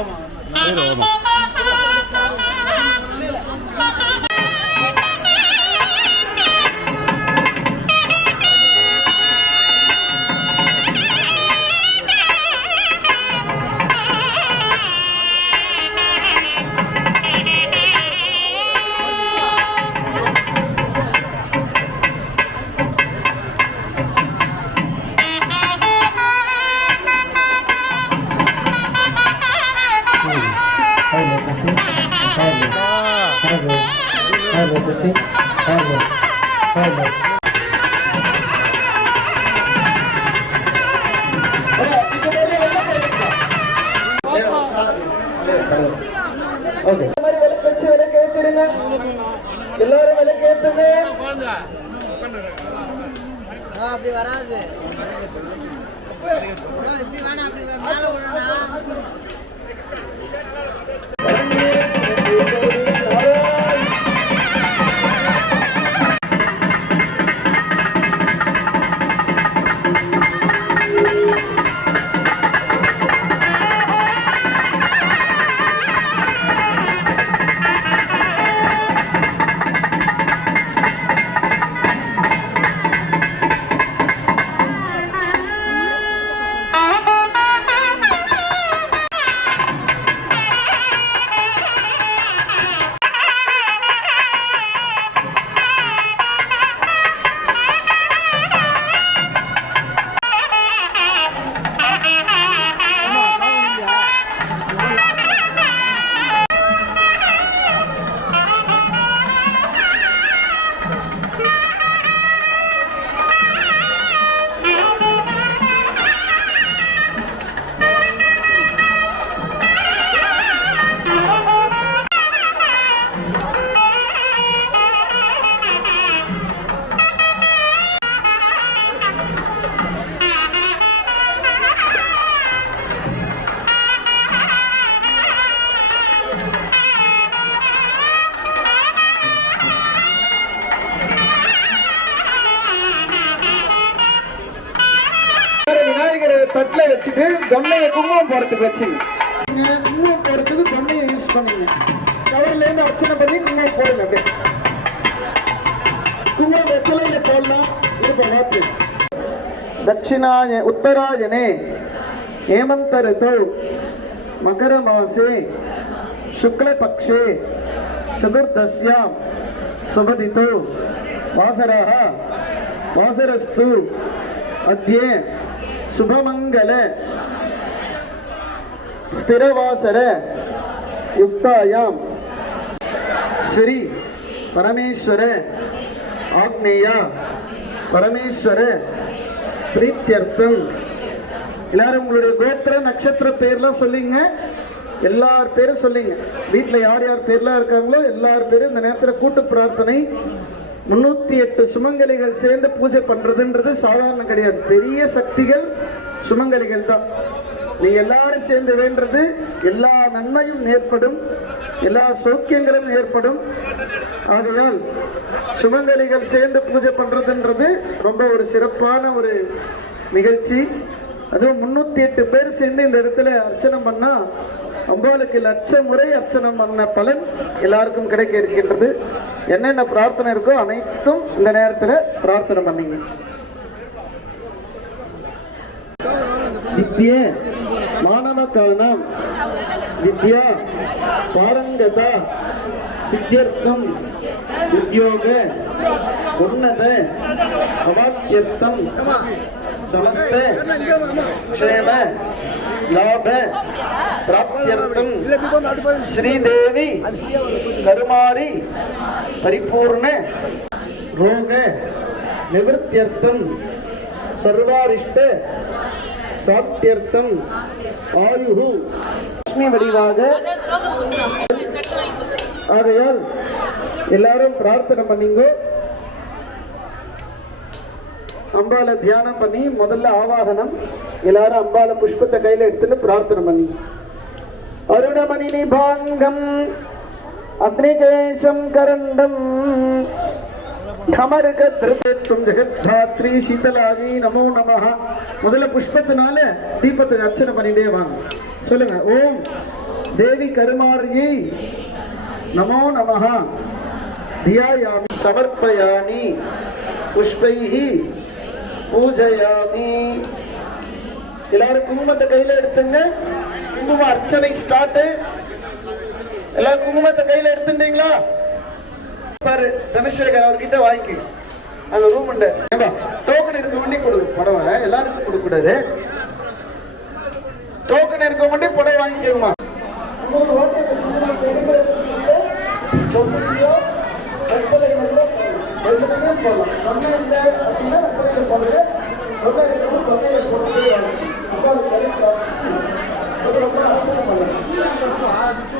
ロマン。エ。எல்லாரும் விளக்கு ஏத்துங்க அப்படி வராது. இப்படி வேணாம் அப்படி மேல விடணும் அர்ச்சனை பண்ணுங்க கவர்ல இருந்து அர்ச்சனை பண்ணி குங்குமம் போடுங்க அப்படியே. குங்குமம் வெத்தலையில போடலாம். இருப்ப வாக்கு தட்சிணாய உத்தராயணே ஹேமந்த ரிதௌ மகர மாசே சுக்லபக்ஷே சதுர்தசியாம் சுபதித்தோ வாசராக வாசரஸ்து அத்தியே சுபமங்கல ஸ்திரவாசர யுக்தாயாம். ஸ்ரீ பரமேஸ்வர ஆக்னேயா. பரமேஸ்வர பிரீத்தியர்த்தம். எல்லாரும் உங்களுடைய கோத்திர நட்சத்திர பேர்லாம் சொல்லிங்க. எல்லார் பேரும் சொல்லிங்க. வீட்டில் யார் யார் பேர்லாம் இருக்காங்களோ எல்லார் பேரும் இந்த நேரத்தில் கூட்டு பிரார்த்தனை. முன்னூற்றி எட்டு சுமங்கலிகள் சேர்ந்து பூஜை பண்ணுறதுன்றது சாதாரணம் கிடையாது. பெரிய சக்திகள் சுமங்கலிகள் தான். நீ எல்லாரும் சேர்ந்து வேண்டது எல்லா நன்மையும் ஏற்படும் எல்லா சௌக்கியங்களும் ஏற்படும். ஆகையால் சுமங்கலிகள் சேர்ந்து பூஜை பண்றதுன்றது ரொம்ப ஒரு சிறப்பான ஒரு நிகழ்ச்சி. அதுவும் முன்னூத்தி எட்டு பேர் சேர்ந்து இந்த இடத்துல அர்ச்சனை பண்ணா ஒன்பதுக்கு லட்ச முறை அர்ச்சனை பண்ண பலன் எல்லாருக்கும் கிடைக்க இருக்கின்றது. என்னென்ன பிரார்த்தனை இருக்கோ அனைத்தும் இந்த நேரத்தில் பிரார்த்தனை பண்ணிங்க. வித்திய மாணவக்கான வித்யா பாரங்கத சித்தியர்த்தம் உத்தியோக உன்னத அவாக்கியர்த்தம் சமஸ்த க்ஷேம லாப பிராப்தியர்த்தம் ஸ்ரீதேவி கருமாரி பரிபூர்ண ரோக நிவர்த்தியர்த்தம் சர்வாரிஷ்ட சாத்தியர்த்தம். ஆயுகு லட்சுமி வடிவாக ஆகையால் எல்லாரும் பிரார்த்தனை பண்ணீங்க. அம்பால தியானம் பண்ணி முதல்ல ஆவாகனம் எல்லாரும் அம்பால புஷ்பத்தை கையில எடுத்துட்டு பிரார்த்தனை பண்ணி. அருணமணி நிபாங்கம் அக்னிகேசம் கரண்டம் கமருக திருத்தம் ஜெகத்தாத்ரி சீதலாஜி நமோ நமஹா. முதல்ல புஷ்பத்தினால தீபத்துக்கு அர்ச்சனை பண்ணிட்டே வாங்க. சொல்லுங்க. ஓம் தேவி கருமாரியை நமோ நமஹா. தியாயாமி சமர்ப்பயாமி. புஷ்பைஹி பூஜயாமி. எல்லாரும் குங்குமத்தை கையில எடுத்துங்க. குங்கும அர்ச்சனை ஸ்டார்ட் எல்லாரும் குங்குமத்தை கையில எடுத்துட்டீங்களா? பாரு தனசேகர் அவர்கிட்ட வாங்கி அந்த ரூம் உண்டு. டோக்கன் இருக்க வண்டி கொடு. புடவை எல்லாருக்கும் கொடுக்க கூடாது. டோக்கன் இருக்க வேண்டி புடவை வாங்கிக்கோமா நம்ம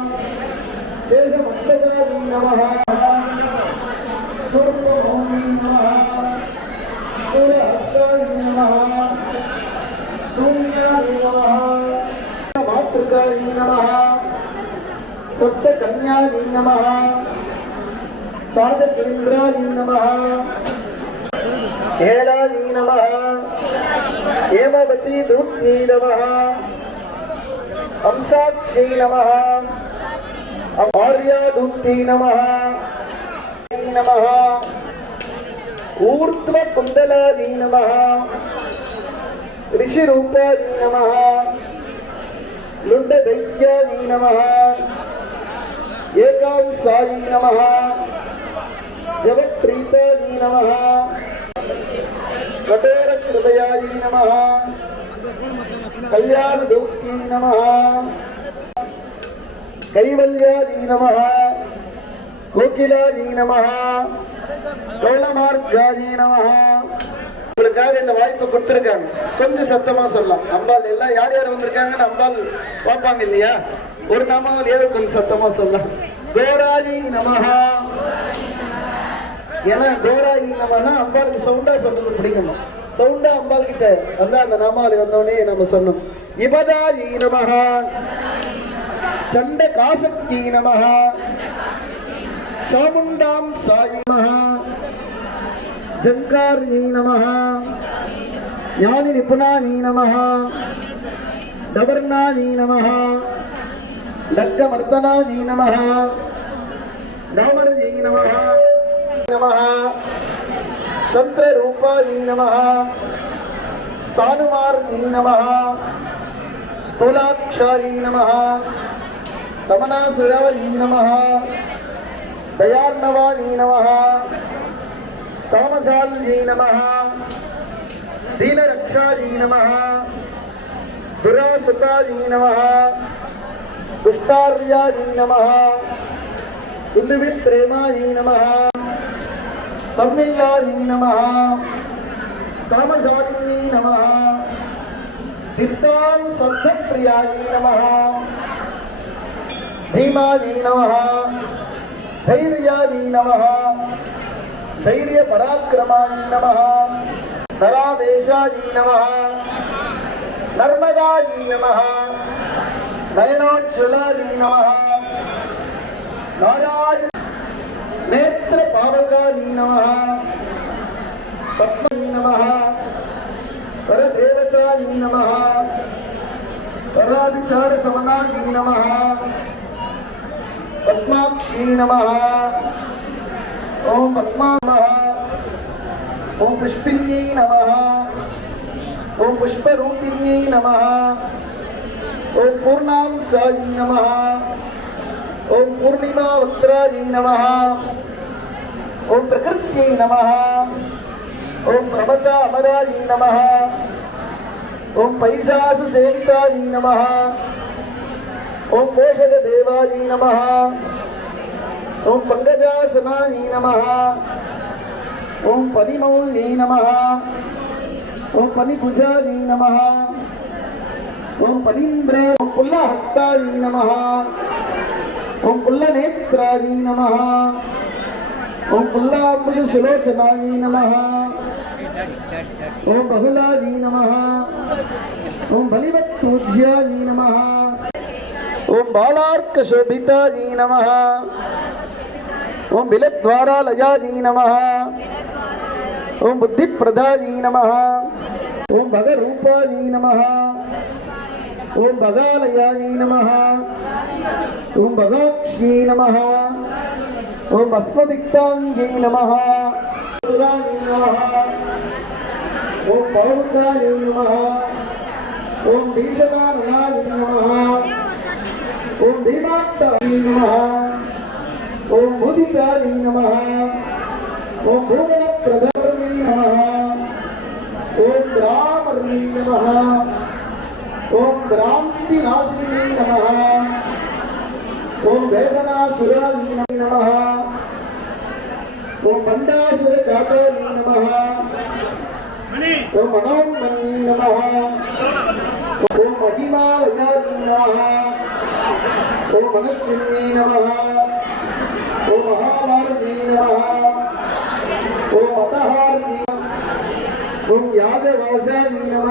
सप्तकन्याय नमः साधकेन्द्राय नमः हेलाय नमः हेमवती दूत्यै नमः हंसाक्षी नमः आर्यादुक्ति नमः नमः ऊर्ध्वकुण्डलादि नमः ऋषिरूपादि नमः लुण्डदैत्यादि नमः ஏகாம் சாயி நமஹ. ஜெகத்ரீதாயி நமஹ. கட்டேர கிருதயாயி நமஹ. கல்யாண தௌத்தியை நமஹ. கைவல்யாதி நமஹ. கோகிலாதி நமஹ. கோலமார்காதி நமஹ. உங்களுக்காக இந்த வாய்ப்பு கொடுத்துருக்காங்க. கொஞ்சம் சத்தமா சொல்லலாம். அம்பாள் எல்லாம் யார் யார் வந்திருக்காங்கன்னு அம்பாள் பார்ப்பாங்க இல்லையா? ஒரு நாமாவில் ஏதோ கொஞ்சம் சத்தமா சொல்ல. கோராயி நமஹா. ஏன்னா கோராயி நமனா அம்பாளுக்கு சவுண்டா சொல்றது பிடிக்கணும். சவுண்டா அம்பாள் கிட்ட அந்த அந்த நாமாவளி வந்தோடனே நம்ம சொன்னோம் இபதாயி நமஹா. சண்ட காசக்தி நமஹா. சாமுண்டாம் சாயி நமஹா. நீ நமஹா. ஞானி நிபுணா நிபுணாயி நமஹா. நீ நமஹா. లగ్గమర్దనాజీ నమ రామర్జీ నమ నమ తంత్రరూపాజీ నమ స్థానుమార్జీ నమ స్థూలాక్షాయీ నమ రమణాసురాజీ నమ దయార్ణవాజీ నమ తామసాల్జీ నమ దీనరక్షాజీ నమ దురాసతాజీ నమ दुष्टार्यायै नमः इन्दुविप्रेमायै नमः तम्मिल्लायै नमः तामसालिन्यै नमः दित्तां सद्धप्रियायै नमः धीमानी नमः धैर्यानी नमः धैर्य पराक्रमानी नमः नरावेशानी नमः नर्मदानी नमः نائناجلادی نم پوی نم پورا نم پوکا لینی نم پرمر نم پیشاس سیتا نم پوشک دیکھ نم پکجا سنا نم پنی مو نم پنی بجا نم ఓం పలింద్రే ఓం కుల్ల హస్తాదీ నమ. ఓం కుల్ల నేత్రాదీ నమ. ఓం కుల్లాంబుజ సులోచనాయీ నమ. ఓం బహుళాదీ నమ. ఓం బలివత్పూజ్యాదీ నమ. ఓం బాలార్క శోభితాదీ నమ. ఓం బిలద్వారాలయాదీ నమ. ఓం బుద్ధిప్రదాదీ నమ. ఓం భగరూపాదీ నమ. ఓం భగాలయాజీ నమ ఓం భగాక్షీ నమ ఓం భస్మదిక్తాంగీ నమ ఓం పౌరుకాయీ నమ ఓం భీషణానయాజీ నమ ఓం భీమాక్తాయీ నమ ఓం ముదికాయీ నమ ఓం భూగణ ప్రధర్మీ నమ ఓం రామర్మీ నమ ఓం భ్రాంతి నాశిని నమ ఓం వేదనాసురాజీ నమ ఓం బండాసుర కాకారీ నమ ఓం మనోన్మన్నీ నమ ఓం మహిమాలయాజీ నమ ఓం మనస్సిన్నీ నమ ఓం మహామారుణీ నమ ఓం మతహార్ణీ ఓం యాదవాసానీ నమ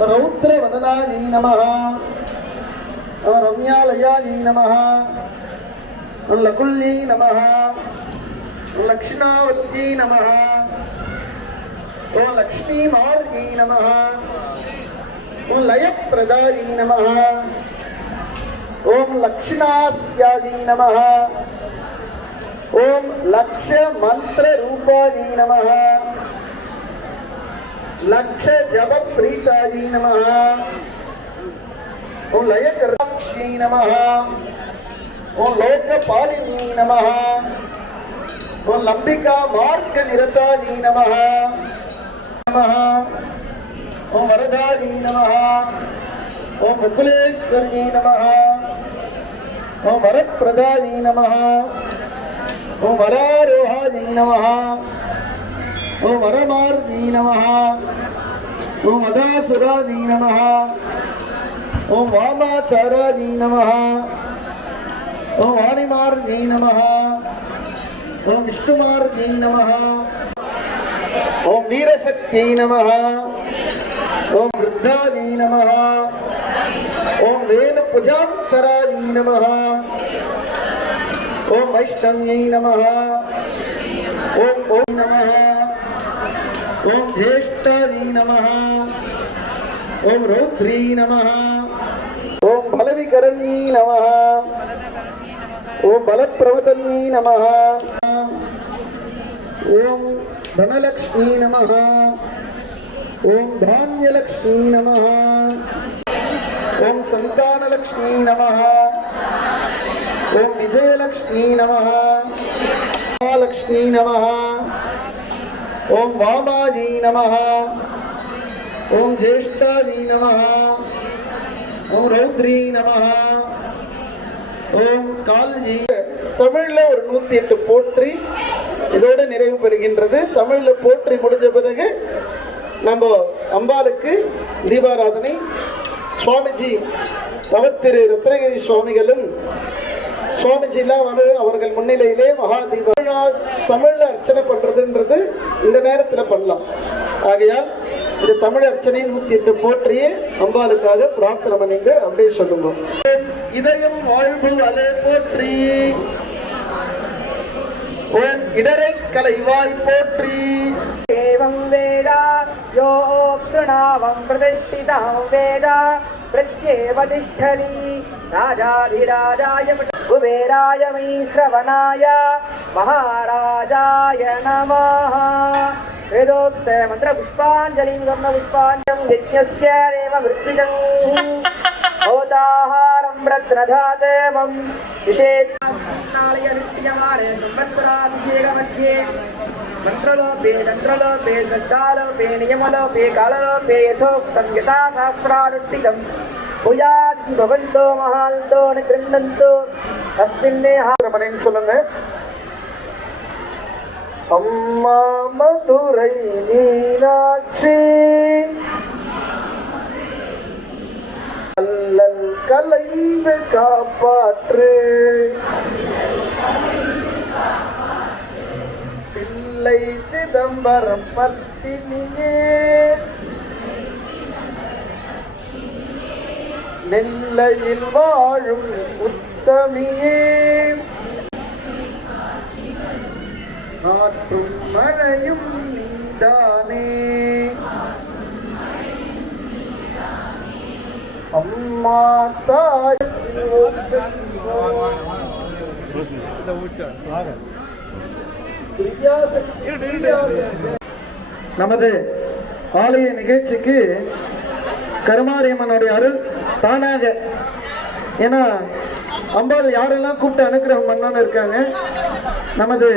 రౌద్రవదనాయై నమ రమ్యాలయాయై నమ లకుల్యై నమ లక్ష్మణావత్యై నమ ఓ లక్ష్మీమార్గీ నమ ఓం లయప్రదాయై నమ ఓం లక్షణాస్యాదీ నమ ఓం లక్ష మంత్ర రూపాదీ నమ लक्ष जप प्रीताजी नम ओं लय कर्क्षी नम ओं लोक पालिनी नम ओं लंबिका मार्ग निरताजी नम नम ओं वरदाजी नम ओं मुकुलेश्वरी नम ओं वरप्रदाजी नम ओं वरारोहाजी नम ఓం వరమార్జీ నమ ఓం మదాసురాజీ నమ ఓం వామాచారాజీ నమ ఓం వాణిమార్జీ నమ ఓం విష్ణుమార్జీ నమ ఓం వీరశక్త్యై నమ ఓం వృద్ధాజీ నమ ఓం వేణ పుజాంతరాజీ నమ ఓం వైష్ణవ్యై నమ ఓం ఓం నమ ఓం జ్యేష్ఠాజీ నమ ఓం రౌద్రీ నమ ఓం బలవికరణ్యీ నమ ఓం బలప్రవతన్యీ నమ ఓం ధనలక్ష్మీ నమ ఓం ధాన్యలక్ష్మీ నమ ఓం సంతానలక్ష్మీ నమ ఓం విజయలక్ష్మీ నమ లక్ష్మీ నమ ஓம் வாபாஜை நம ஓம் ஜேஷ்டாஜி நம ஓம் ரௌத்ரி நம ஓம் கால்ஜி. தமிழில் ஒரு நூற்றி எட்டு போற்றி இதோடு நிறைவு பெறுகின்றது. தமிழில் போற்றி முடிஞ்ச பிறகு நம்ம அம்பாளுக்கு தீபாராதனை. சுவாமிஜி தவத்திரு ரத்னகிரி சுவாமிகளும் சுவாமிஜிலாம் வந்து அவர்கள் முன்னிலையிலே மகா தீப தமிழ்ல அர்ச்சனை பண்றதுன்றது இந்த நேரத்துல பண்ணலாம். ஆகையால் இது தமிழ் அர்ச்சனை நூத்தி எட்டு போற்றியே அம்பாளுக்காக பிரார்த்தனை பண்ணிங்க அப்படியே சொல்லுங்க. இதயம் வாழ்வு அலை போற்றி. ஓம் இடரை கலைவாய் போற்றி एवं वेद योऽप्सृणावं प्रतिष्ठितं वेद प्रत्येव तिष्ठति राजाधिराजाय कुबेराय मयि श्रवणाय महाराजाय नमः वेदोक्त मन्त्रपुष्पाञ्जलिं कर्णपुष्पाञ्जलिं यज्ञस्य देव मृत्युजं होताहारं रत्नधादेवं ध्यानालय विद्यमाने संवत्सराभिषेकमध्ये मन्त्रलोपे तन्त्रलोपे श्रद्धालोपे नियमलोपे काललोपे यथोक्तं यथाशास्त्रानुष्ठितं भूयाद् भवन्तो महान्तो न गृह्णन्तो अस्मिन्नेहापरेन् सुलङ्ग अम्मा मधुरै मीनाक्षी அல்லல் கலைந்து காப்பாற்று. பிள்ளை சிதம்பரம் பத்தினியே நெல்லையில் வாழும் உத்தமியே. நாட்டும் மழையும் நீதானே மாதா நமது ஆலய நிகழ்ச்சிக்கு கருமாரியம்மனுடைய அருள் தானாக. ஏன்னா அம்பாள் யாரெல்லாம் கூப்பிட்டு அனுக்கிரகம் பண்ணோன்னு இருக்காங்க நமது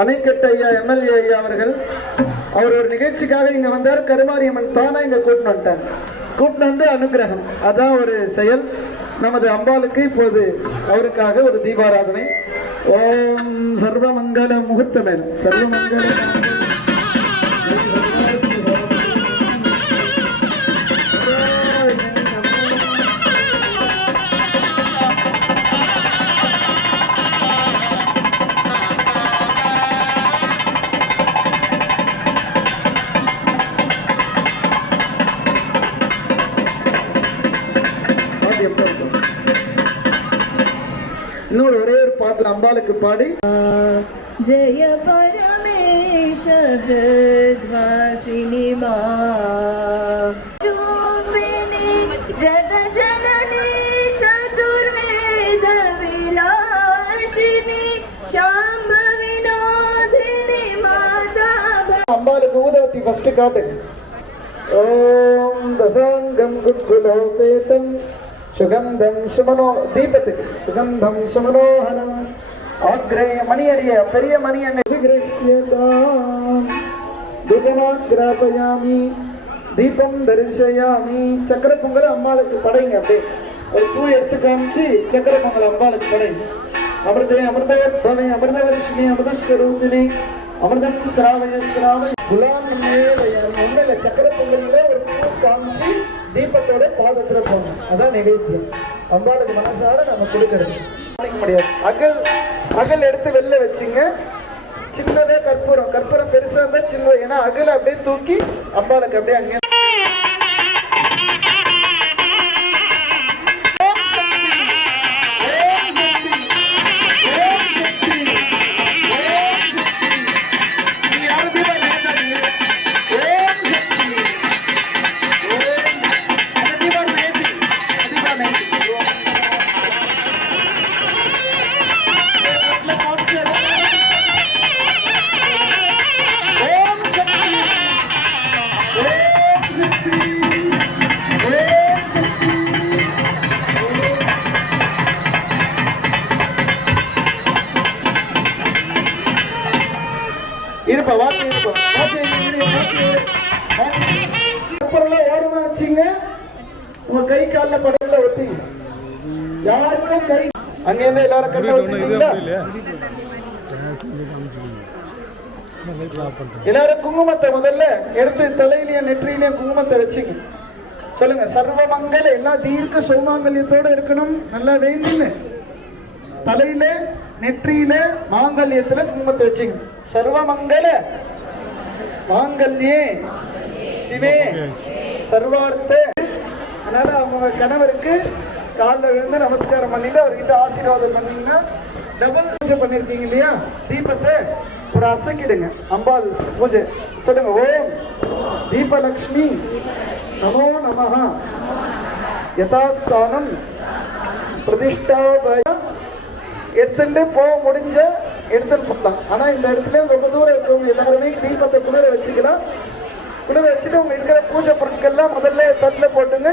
அணைக்கட்ட ஐயா எம்எல்ஏ ஐயா அவர்கள் அவர் ஒரு நிகழ்ச்சிக்காக இங்க வந்தார். கருமாரியம்மன் தானா இங்க கூட்டின்னு வந்துட்டாங்க கூப்பிட்டு வந்து அனுகிரகம் அதான் ஒரு செயல். நமது அம்பாளுக்கு இப்போது அவருக்காக ஒரு தீபாராதனை. ஓம் சர்வமங்கல முகூர்த்தமேல். சர்வமங்கல പാടി ജയ പരമേശ ഹൃദ്വാസിനിമാ அம்பாளுக்கு ஊதவத்தி ஃபர்ஸ்ட் காட்டு ஓம் தசாங்கம் குட்குலோபேதம் சுகந்தம் சுமனோ தீபத்துக்கு சுகந்தம் சுமனோகரம் ஆக்ரேய மணியடிய பெரிய மணி தூபமாக்ராபயாமி தீபம் தரிசயாமி சக்கர பொங்கல் அம்பாளுக்கு படைங்க அப்படியே. ஒரு பூ எடுத்து காமிச்சு சக்கர பொங்கல் அம்பாளுக்கு படைங்க. அமிர்தே அமிர்தவத்பவே அமிர்த வருஷினி அமிர்த ஸ்வரூபிணி அமிர்தம் சிராவய சிராவ குலாம் இல்லை சக்கர பொங்கல்ல ஒரு பூ காமிச்சு தீபத்தோட பாதத்துல போகணும் அதான் நிவேத்தியம். அம்பாளுக்கு மனசார நம்ம கொடுக்கறது. முடியாது அகல் அகல் எடுத்து வெளில வச்சுங்க. சின்னதே கற்பூரம். கற்பூரம் பெருசா இருந்தா சின்னது. ஏன்னா அகல் அப்படியே தூக்கி அம்பாளுக்கு அப்படியே அங்கே யாருக்கும் கை அங்க இருந்து எல்லாரும் எல்லாரும் குங்குமத்தை முதல்ல எடுத்து தலையிலயும் நெற்றியிலயும் குங்குமத்தை வச்சுங்க சொல்லுங்க சர்வமங்கல எல்லா தீர்க்க சௌமாங்கல்யத்தோட இருக்கணும் நல்லா வேண்டுன்னு தலையில நெற்றியில மாங்கல்யத்துல குங்குமத்தை வச்சுங்க சர்வமங்கல மாங்கல்யே. சிவே. சர்வார்த்த. அதனால அவங்க கணவருக்கு காலில் விழுந்து நமஸ்காரம் பண்ணிட்டு அவர்கிட்ட ஆசீர்வாதம் பண்ணீங்கன்னா டபுள் பூஜை பண்ணியிருக்கீங்க இல்லையா? தீபத்தை ஒரு அசைக்கிடுங்க. அம்பாள் பூஜை. சொல்லுங்க ஓம் தீபலக்ஷ்மி நமோ நமஹ. யதாஸ்தானம் பிரதிஷ்டாபய. எடுத்துட்டு போக முடிஞ்ச எடுத்துட்டு போகலாம். ஆனால் இந்த இடத்துல ரொம்ப தூரம் இருக்கவங்க எல்லாருமே தீபத்தை குளிர வச்சுக்கலாம். குளிர வச்சுட்டு உங்க இருக்கிற பூஜை பொருட்கள்லாம் முதல்ல தட்டில் போட்டுங்க.